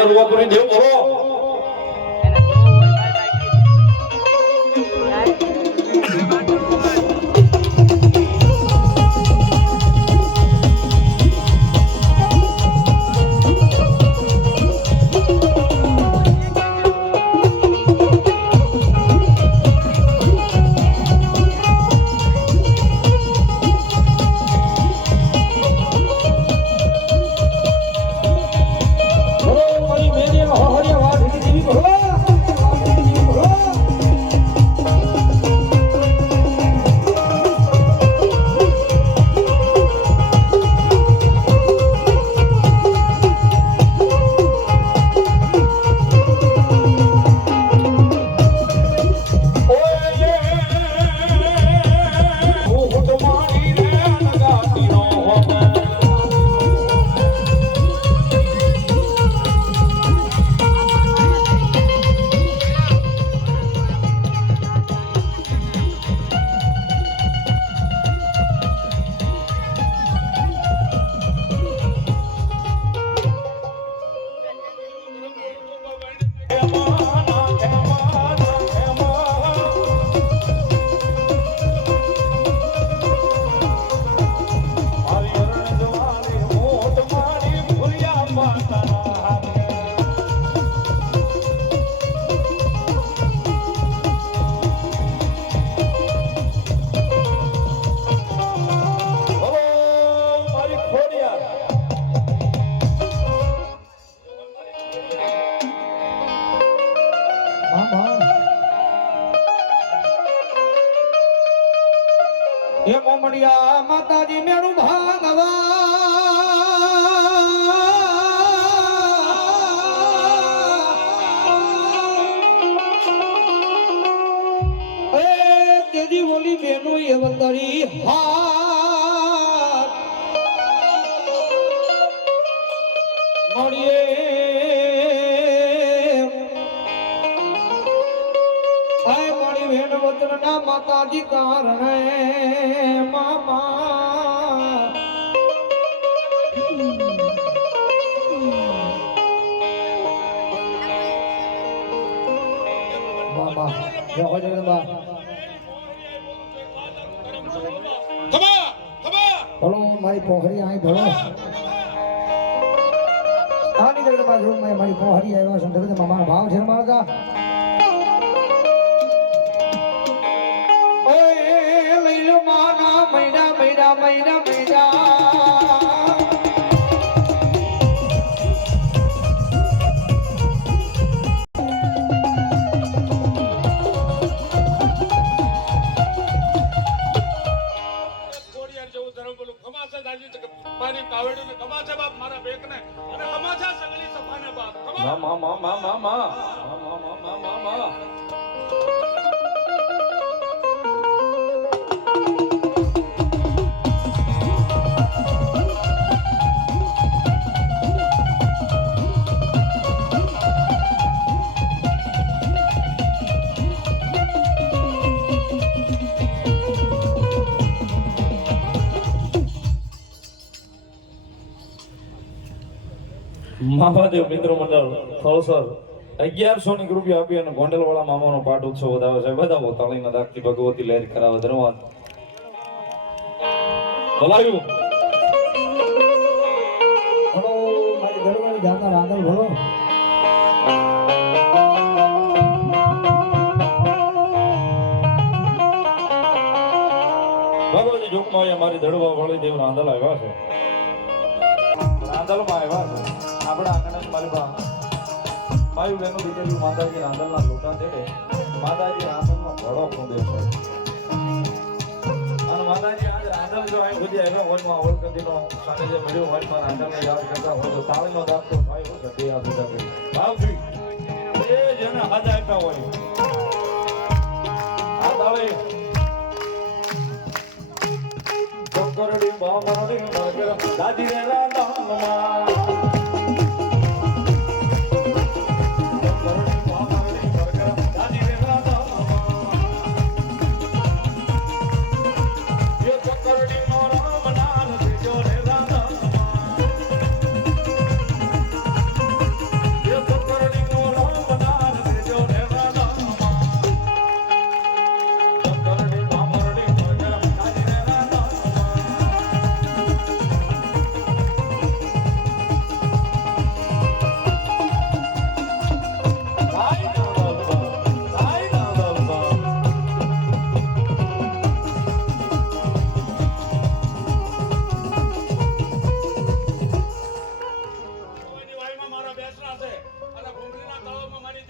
a lua por Deus, falou. મળીએ આય મારી વેણ વચનના માતાજી કારણે મામા. મામા જો હો બા ભલો મારી પોખરી આઈ ભલો આની જગદંબા જો મેં મારી પોખરી આવ્યા છે. મારા ભાવ છે મારા મહાદેવ મિત્ર મંડળ થળસર અગિયારસો ની રૂપિયા આપી અને ગોંડલવાળા મામાનો પાઠ ઉત્સવ વધાવે છે. વધાવો તાળીના દાખતી ભગવતી લહેર કરાવે ધન્યવાદ. બોલાવ્યું ભલો મારી ઘરવાળી જાતા રાંધણ ભલો ભગવતી જોગમાં મારી દડવા વળી દેવ રાંધલ આવ્યા છે. રાંધલમાં આવ્યા છે. આપણા આંગણે જ મારી બા દીકરીયું માતાજી રાંધલના લોટા તેડે માતાજી રાંધલનો ઘોડો ખૂંદે છે. અને માતાજી આજ રાંધલ જો અહીં સુધી આવ્યા હોયમાં અવળકંદીનો સાથે જે મળ્યો હોય પણ રાંધલને યાદ કરતા હોય તો તાળીનો દાખલો થાય હોય તે યાદ કરી ભાવથી એ જેને હાથ આપ્યા હોય. આ તાળી દાદી રે રાધામાં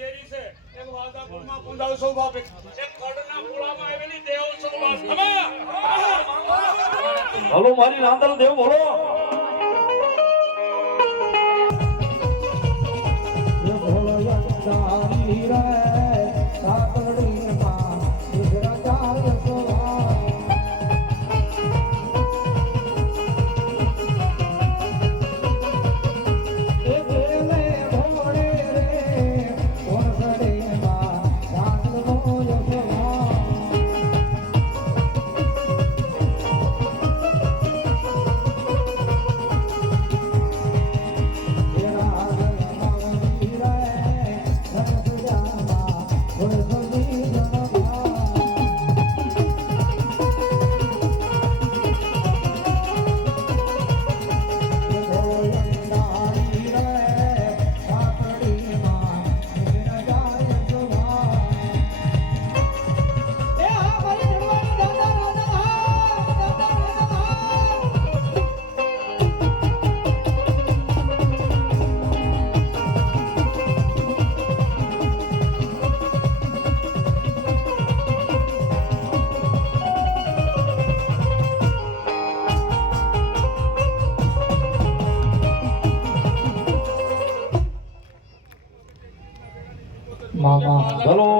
ડેરી છે. એક વાદાપુરમાં પુંડાવ શોભા એક ખડના પુળામાં આવેલી દેવ શોભા હલો મારી નાંદલ દેવ બોલો. રે. મામા ચલો